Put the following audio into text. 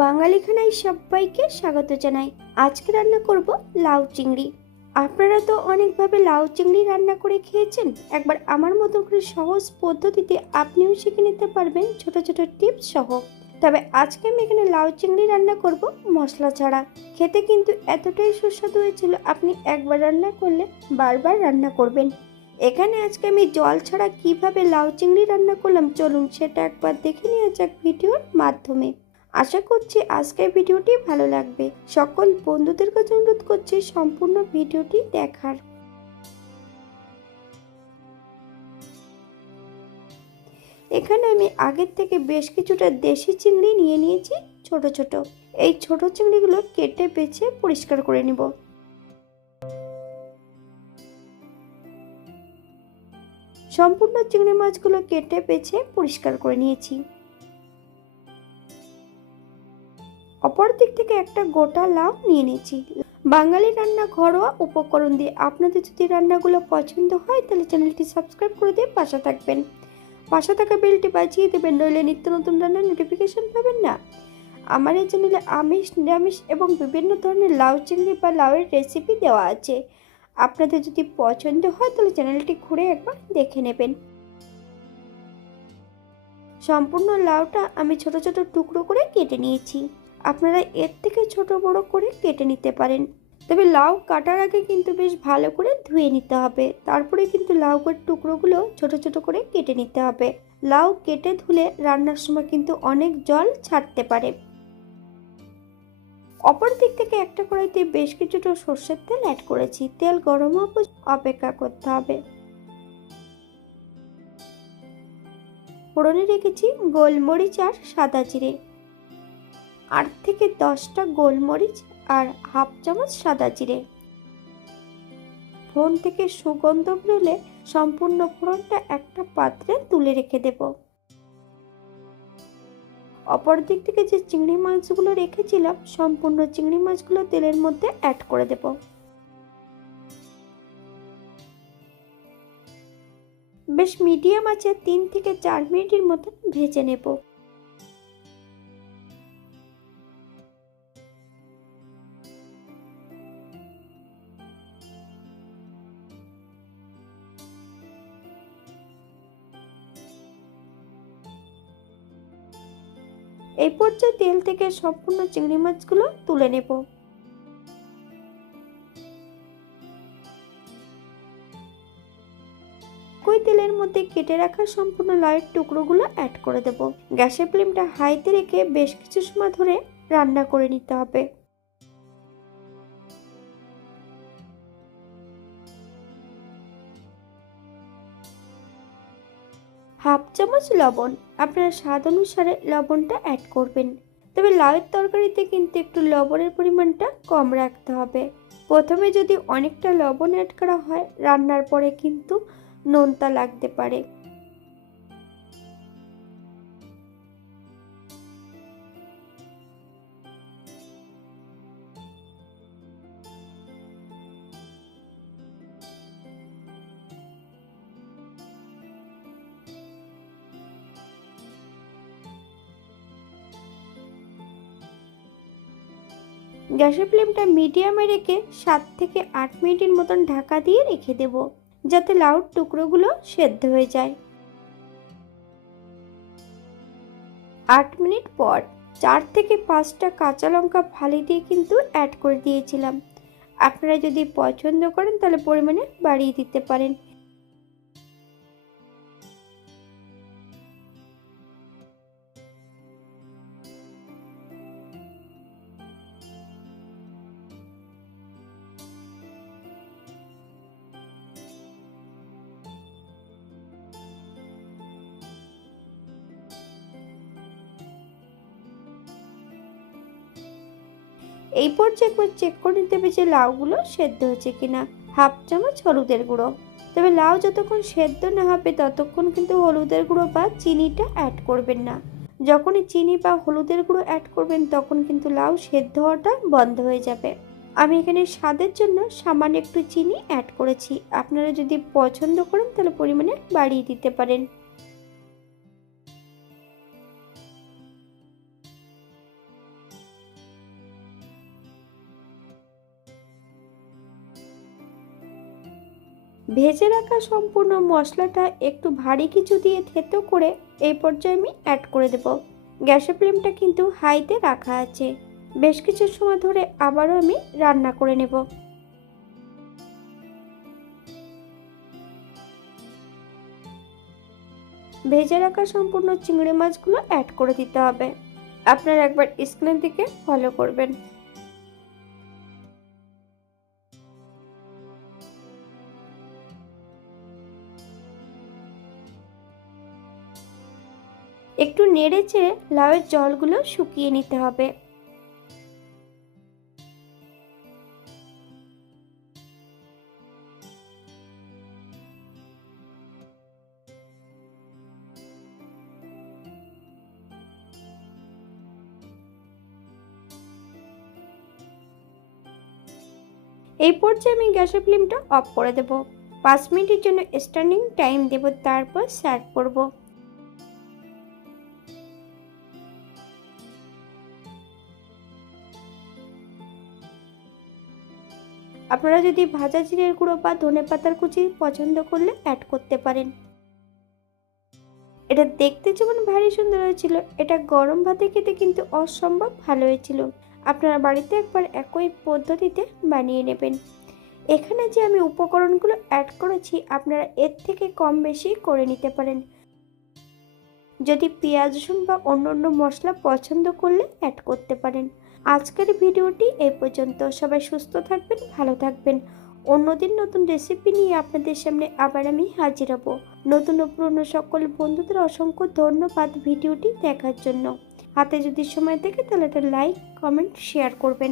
বাঙালি খানায় সবাইকে স্বাগত জানাই। আজকে রান্না করব লাউ চিংড়ি। আপনারা তো অনেকভাবে লাউ চিংড়ি রান্না করে খেয়েছেন। একবার আমার মতো করে সহজ পদ্ধতিতে আপনিও শিখে নিতে পারবেন ছোট ছোট টিপস সহ। তবে আজকে আমি এখানে লাউ চিংড়ি রান্না করব মশলা ছাড়া। খেতে কিন্তু এতটাই সুস্বাদু হয়েছিল, আপনি একবার রান্না করলে বারবার রান্না করবেন। এখানে আজকে আমি জল ছাড়া কিভাবে লাউ চিংড়ি রান্না করলাম, চলুন সেটা একবার দেখে নেওয়া যাক ভিডিওর মাধ্যমে। আশা করছি আজকের ভিডিওটি ভালো লাগবে। সকল বন্ধুদের কাছে অনুরোধ করছি সম্পূর্ণ ভিডিওটি দেখার। এখানে আমি আগের থেকে বেশ কিছুটা দেশি চিংড়ি নিয়ে নিয়েছি ছোট ছোট। এই ছোট চিংড়িগুলো কেটে বেছে পরিষ্কার করে নিব। সম্পূর্ণ চিংড়ি মাছগুলো কেটে বেছে পরিষ্কার করে নিয়েছি। অপর দিক থেকে একটা গোটা লাউ নিয়ে নিয়েছি। বাঙালি রান্না ঘরোয়া উপকরণ দিয়ে। আপনাদের যদি রান্নাগুলো পছন্দ হয় তাহলে চ্যানেলটি সাবস্ক্রাইব করে দিয়ে পাশে থাকবেন। পাশে থাকা বেলটি বাজিয়ে দেবেন, নইলে নিত্য নতুন রান্নার নোটিফিকেশন পাবেন না। আমার এই চ্যানেলে আমিষ, নিরামিষ এবং বিভিন্ন ধরনের লাউ চিংড়ি বা লাউয়ের রেসিপি দেওয়া আছে। আপনাদের যদি পছন্দ হয় তাহলে চ্যানেলটি ঘুরে একবার দেখে নেবেন। সম্পূর্ণ লাউটা আমি ছোট ছোট টুকরো করে কেটে নিয়েছি। আপনারা এর থেকে ছোট বড় করে কেটে নিতে পারেন। তবে লাউ কাটার আগে কিন্তু বেশ ভালো করে ধুয়ে নিতে হবে, তারপরে কিন্তু লাউয়ের টুকরোগুলো ছোট ছোট করে কেটে নিতে হবে। লাউ কেটে ধুলে রান্নার সময় কিন্তু অনেক জল ছাড়তে পারে। অপর দিক থেকে একটা কড়াইতে বেশ কিছুটা সর্ষের তেল অ্যাড করেছি। তেল গরম হওয়া পর্যন্ত অপেক্ষা করতে হবে। ফোড়নে রেখেছি গোলমরিচ আর সাদা জিরে, 8 থেকে 10টা গোলমরিচ আর হাফ চামচ সাদা জিরে। ফোড়ন থেকে সুগন্ধ বেরোলে সম্পূর্ণ ফোড়নটা একটা পাত্রে তুলে রেখে দেব। অপর দিক থেকে যে চিংড়ি মাছগুলো রেখেছিলাম, সম্পূর্ণ চিংড়ি মাছগুলো তেলের মধ্যে অ্যাড করে দেব। বেশ মিডিয়াম আঁচে 3 থেকে 4 মিনিটের মতো ভেজে নেব। এই পর্যায়ে তেল থেকে সম্পূর্ণ চিংড়ি মাছগুলো তুলে নেব। ওই তেলের মধ্যে কেটে রাখা সম্পূর্ণ লাউয়ের টুকরোগুলো অ্যাড করে দেব। গ্যাসের ফ্লেমটা হাইতে রেখে বেশ কিছু সময় ধরে রান্না করে নিতে হবে। হাফ চামচ লবণ, আপনারা স্বাদ অনুসারে লবণটা অ্যাড করবেন। তবে লাউয়ের তরকারিতে কিন্তু একটু লবণের পরিমাণটা কম রাখতে হবে। প্রথমে যদি অনেকটা লবণ অ্যাড করা হয়, রান্নার পরে কিন্তু নোনতা লাগতে পারে। গ্যাসের ফ্লেমটা মিডিয়ামে রেখে 7 থেকে 8 মিনিটের মতন ঢাকা দিয়ে রেখে দেব, যাতে লাউর টুকরোগুলো সেদ্ধ হয়ে যায়। 8 মিনিট পর 4 থেকে 5টা কাঁচা লঙ্কা ফালি দিয়ে কিন্তু অ্যাড করে দিয়েছিলাম। আপনারা যদি পছন্দ করেন তাহলে পরিমাণে বাড়িয়ে দিতে পারেন। এই পর্যায়ে একবার চেক করে নিতে হবে যে লাউগুলো সেদ্ধ হচ্ছে কিনা। হাফ চামচ হলুদের গুঁড়ো। তবে লাউ যতক্ষণ সেদ্ধ না হবে ততক্ষণ কিন্তু হলুদের গুঁড়ো বা চিনিটা অ্যাড করবেন না। যখনই চিনি বা হলুদের গুঁড়ো অ্যাড করবেন তখন কিন্তু লাউ সেদ্ধ হওয়াটা বন্ধ হয়ে যাবে। আমি এখানে স্বাদের জন্য সামান্য একটু চিনি অ্যাড করেছি। আপনারা যদি পছন্দ করেন তাহলে পরিমাণে বাড়িয়ে দিতে পারেন। ভেজে রাখা সম্পূর্ণ মশলাটা একটু ভারী কিছু দিয়ে থেতো করে এই পর্যায়ে আমি অ্যাড করে দেব। গ্যাসের ফ্লেমটা কিন্তু হাইতে রাখা আছে। বেশ কিছু সময় ধরে আবারও আমি রান্না করে নেব। ভেজে রাখা সম্পূর্ণ চিংড়ি মাছগুলো অ্যাড করে দিতে হবে। আপনারা একবার স্ক্রিন থেকে ফলো করবেন। একটু নেড়ে চেড়ে লাউয়ের জলগুলো শুকিয়ে নিতে হবে। এই পর্যায়ে আমি গ্যাসের ফ্লেমটা অফ করে দেব। 5 মিনিটের জন্য স্ট্যান্ডিং টাইম দেব, তারপর সার্ভ করব। আপনারা যদি ভাজা জিরের গুঁড়ো বা ধনেপাতার কুচি পছন্দ করলে অ্যাড করতে পারেন। এটা দেখতে যেমন ভারী সুন্দর হয়েছিল, এটা গরম ভাতে খেতে কিন্তু অসম্ভব ভালো হয়েছিল। আপনারা বাড়িতে একবার একই পদ্ধতিতে বানিয়ে নেবেন। এখানে যে আমি উপকরণগুলো অ্যাড করেছি আপনারা এর থেকে কম বেশি করে নিতে পারেন। যদি পেঁয়াজ রসুন বা অন্য মশলা পছন্দ করলে অ্যাড করতে পারেন। আজকের ভিডিওটি এই পর্যন্ত। সবাই সুস্থ থাকবেন, ভালো থাকবেন। অন্যদিন নতুন রেসিপি নিয়ে আপনাদের সামনে আবার আমি হাজির হব। নতুন ও পুরনো সকল বন্ধুদের অসংখ্য ধন্যবাদ ভিডিওটি দেখার জন্য। হাতে যদি সময় থাকে তাহলে একটা লাইক, কমেন্ট, শেয়ার করবেন।